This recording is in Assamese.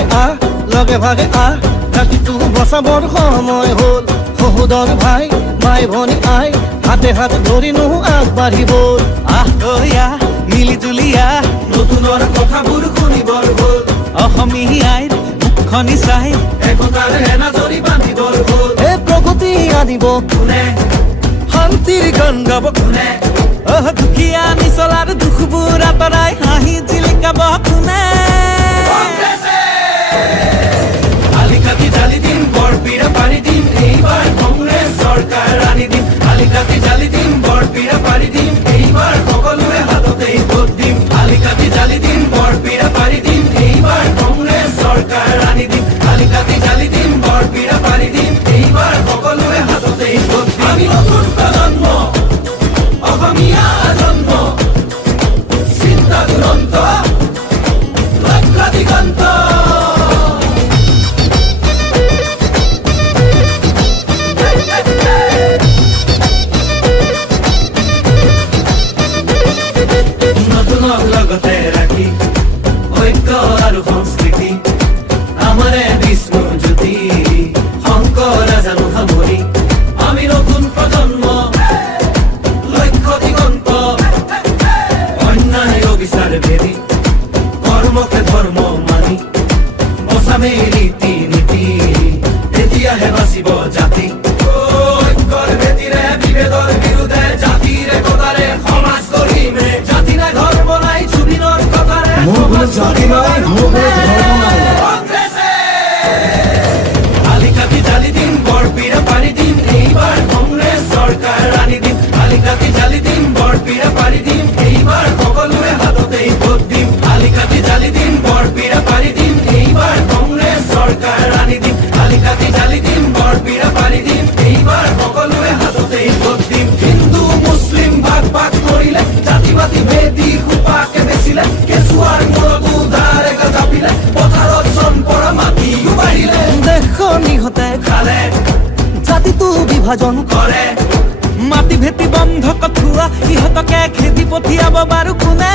হৈ আহ লগে ভাগে আহ জাতিটো বচাবৰ সময় হ'ল সহোদৰ ভাই মাই ভনী আই হাতে হাত ধৰিনো আগবাঢ়িব আহ তৈয়া মিলি তুলিয়া নতুনৰ কথাবোৰ শুনিবৰ হ'ল অসমীয়াইৰ মুখনি চাই একতাৰ এনাজৰি বান্ধিবৰ হ'ল এই প্ৰগতি আনিব কোনে শান্তিৰ গান গাব কোনে দুখীয়া নিচলাৰ দুখবোৰ আঁতৰাই হাঁহি জিলিকাব কোনে আলিকাটি জালি দিম বৰপীৰা পাৰি দিম এইবাৰ কংগ্ৰেছ চৰকাৰ আনি দিম আলিকাটি জালি দিম বৰপীৰা পাৰি দিম এইবাৰ সকলোৰে হাততেই ভোট দিম আলিকাটি জালি দিম বৰপীৰা পাৰি দিম এইবাৰ কংগ্ৰেছ চৰকাৰ আনি দিম আলিকাটি জালি দিম বৰপীৰা পাৰি দিম এইবাৰ সকলোৰে হাততেই ভোট দিম আমি নতুন প্ৰজন্ম অসমীয়া জন্ম চিন্তা দুৰন্ত লক্ষ্য দিগন্ত নতুনক লগতে ৰাখি ঐক্য আৰু সংস্কৃতি আমাৰে বিষ্ণু জ্যোতি শংকৰ জানো সামৰি আমি নতুন প্ৰজন্ম লক্ষ্য দিগন্ত অন্যায় অবিচাৰ ভেদি কৰ্মকে ধৰ্ম মানি বচামে ৰীতি নীতি তেতিয়াহে বাচিব জাতি ঐক্যৰ ভেটিৰে বিভেদৰ বিৰুদ্ধে জাতিৰ একতাৰে সমাজ গঢ়িমে জাতি নাই ধৰ্ম নাই জুবিনৰ কথাৰে জাতি নাই ধৰ্ম নাই কংগ্ৰেছে আলিকাটি জালি দিম বৰপীৰা পাৰি দিম এইবাৰ কংগ্ৰেছ চৰকাৰ আনি দিম আলিকাটি জালি দিম বৰপীৰা পাৰি দিম এইবাৰ সকলোৰে হাততেই ভোট দিম আলিকাটি জালি দিম বৰপীৰা পাৰি দিম এইবাৰ কংগ্ৰেছ চৰকাৰ আনি দিম আলিকাটি জালি দিম বৰপীৰা পাৰি দিম এইবাৰ সকলোৰে হাততেই ভোট দিম হিন্দু মুছলিম ভাগ ভাগ কৰিলে জাতি পাতি ভেদি সোপাকে বেচিলে কেঁচুৱাৰ মূৰতো ধাৰে জাপিলে পথাৰত চম্পৰা মাটিও বাঢ়িলে দেশৰ নিহতে খালে জাতিটো বিভাজন কৰে মাটি ভেটি বন্ধ কঠুৱা ইহঁতকে খেদি পঠিয়াব বাৰু কোনে